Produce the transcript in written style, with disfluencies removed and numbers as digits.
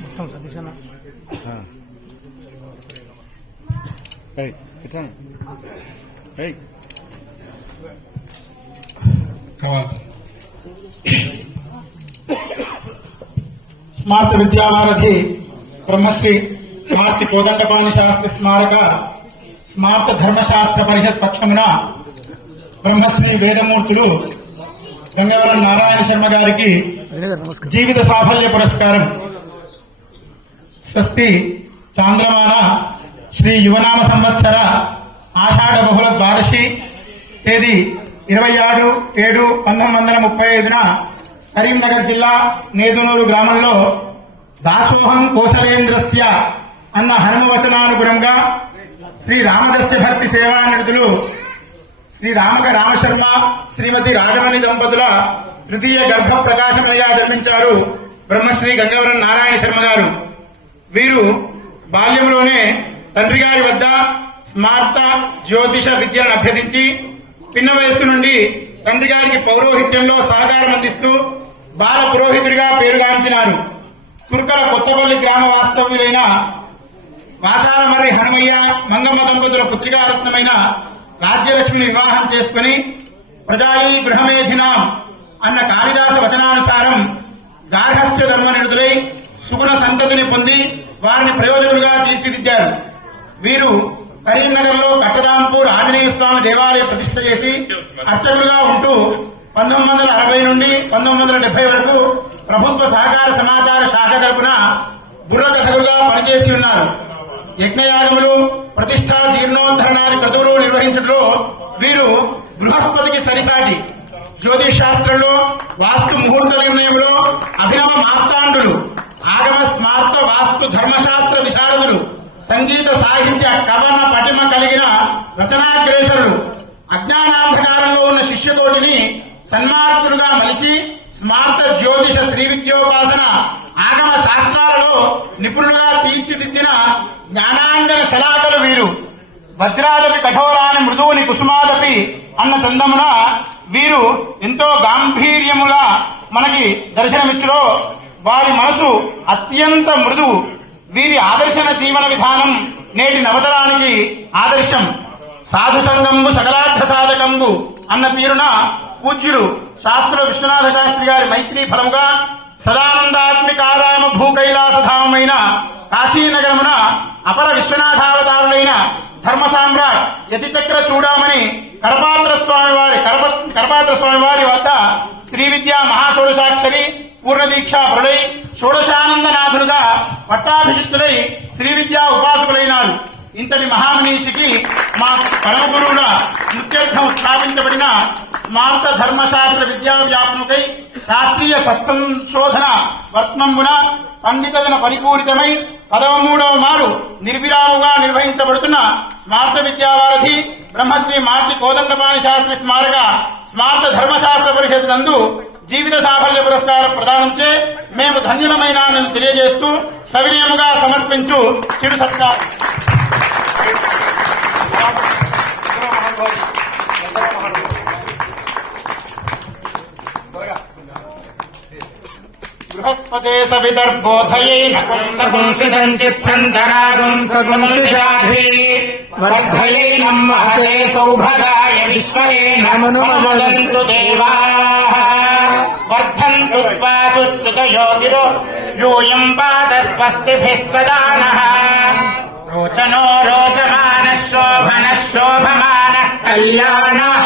మొత్తం సతీష్ స్మార్త విద్యావారధి బ్రహ్మశ్రీ స్మార్తి కోదండపాణి శాస్త్రి స్మారక స్మార్త ధర్మశాస్త్ర పరిషత్ పక్షమున బ్రహ్మశ్రీ వేదమూర్తులు గంగవరం నారాయణ శర్మ గారికి జీవిత సాఫల్య పురస్కారం స్వస్తి చాంద్రమాన శ్రీ యువనామ సంవత్సర ఆషాఢ బహుళ ద్వాదశి తేదీ 26/7/1935న కరీంనగర్ జిల్లా నేదునూరు గ్రామంలో దాసోహం కోసలేంద్రస్య అన్న హనుమవచనానుగుణంగా శ్రీ రామదస్య భక్తి సేవానిధులు శ్రీ రామక రామశర్మ శ్రీమతి రాజమణి దంపతుల తృతీయ గర్భ ప్రకాశమయ్య జన్మించారు బ్రహ్మశ్రీ గంగవరం నారాయణ శర్మ గారు. వీరు బాల్యంలోనే తండ్రి గారి వద్ద స్మార్త జ్యోతిష విద్యను అభ్యసించి పిన్న వయస్సు నుండి తండ్రి గారికి పౌరోహిత్యంలో సహకారం అందిస్తూ బాల పురోహితుడిగా పేరుగాంచినారు. కురుకల కొత్తపల్లి గ్రామ వాస్తవ్యులైన వాసాలమర్రి హనుమయ్య మంగమ్మ దంపతుల పుత్రికారత్నమైన రాజ్యలక్ష్మిని వివాహం చేసుకుని ప్రజాయి గృహమేధినాం అన్న కాళిదాస వచనానుసారం గార్హస్థ్య ధర్మనిరతులై సుగుణ సంతతిని పొంది వారిని ప్రయోజకులుగా తీర్చిదిద్దారు. వీరు కరీంనగర్ లో కట్టదాంపూర్ ఆంజనేయ స్వామి దేవాలయ ప్రతిష్ఠ చేసి అర్చకులుగా ఉంటూ 1960 నుండి 1970 వరకు ప్రభుత్వ సహకార సమాచార శాఖ తరపున బుర్రకథకులుగా పనిచేసి ఉన్నారు. యజ్ఞయాగములు ప్రతిష్ట జీర్ణోద్ధరణాది క్రతువులు నిర్వహించడంలో వీరు బృహస్పతికి సరిసాటి. జ్యోతిష్ శాస్త్రంలో వాస్తు ముహూర్త నిర్ణయంలో అభినవ మార్తాండులు, ఆగమ స్మార్త వాస్తు ధర్మశాస్త్ర విశారదులు, సంగీత సాహిత్య కవన పటిమ కలిగిన రచనాగ్రేసరులు, అజ్ఞానాంధకారంలో ఉన్న శిష్యకోటిని సన్మార్గులుగా మలిచి స్మార్త జ్యోతిష శ్రీ విద్యోపాసన ఆగమ శాస్త్రాలలో నిపుణులుగా తీర్చిదిద్దిన జ్ఞానాంజన శలాకలు వీరు. వజ్రాదపి కఠోరాని మృదువుని కుసుమాదపి అన్న చందమున వీరు ఎంతో గాంభీర్యముగా మనకి దర్శనమిచ్చులో వారి మనసు అత్యంత మృదువు. వీరి ఆదర్శన జీవన విధానం నేటి నవతరానికి ఆదర్శం. సాధు సంగంబు సకలార్థ సాధకంబు అన్న తీరున పూజ్యుడు శాస్త్ర విశ్వనాథ శాస్త్రి గారి మైత్రీ ఫలముగా సదానందాత్మికారామ భూకైలాసధామమైన కాశీనగరమున అపర విశ్వనాథావతారులైన ధర్మ సామ్రాట్ యతిచక్ర చూడామణి కరపాత్ర స్వామి వారి వద్ద శ్రీ విద్యా మహాషోడశాక్షరి పూర్ణదీక్షా పరులై షోడశానందనాథులుగా పట్టాభిషిక్తులై శ్రీ విద్యా ఉపాసకులైనారు. ఇంతటి మహామనీషికి మా పరమ గురువుల ముఖ్యర్థం స్థాపించబడిన స్మార్త ధర్మశాస్త్ర విద్యా వ్యాపనకై శాస్త్రీయ సత్సంశోధన వర్త్మంబున పండితజన పరిపూరితమై 13వ మారు నిర్విరాముగా నిర్వహించబడుతున్న స్మార్త విద్యావారధి బ్రహ్మశ్రీ మార్తి కోదండపాణి శాస్త్రి స్మారక స్మార్త ధర్మశాస్త్ర పరిషత్ నందు జీవిత సాఫల్య పురస్కార ప్రదానంచే మేము ధన్యులమైన తెలియజేస్తూ సవినయముగా సమర్పించు చిరు సత్కారం. బృహస్పతే సవిదర్బోధయేన పుంసపుంసితం చిత్సంతరాగం సగుంసిషాధి వర్ధయేనం మహతే సౌభగాయ విశ్వయేన మనుమదంతు దేవాః వర్ధంతు త్వా సుశ్రుతయో గిరో యూయం పాద స్వస్తిభిః సదా నః రోచనో రోచమానః శోభనః శోభమానః కళ్యాణః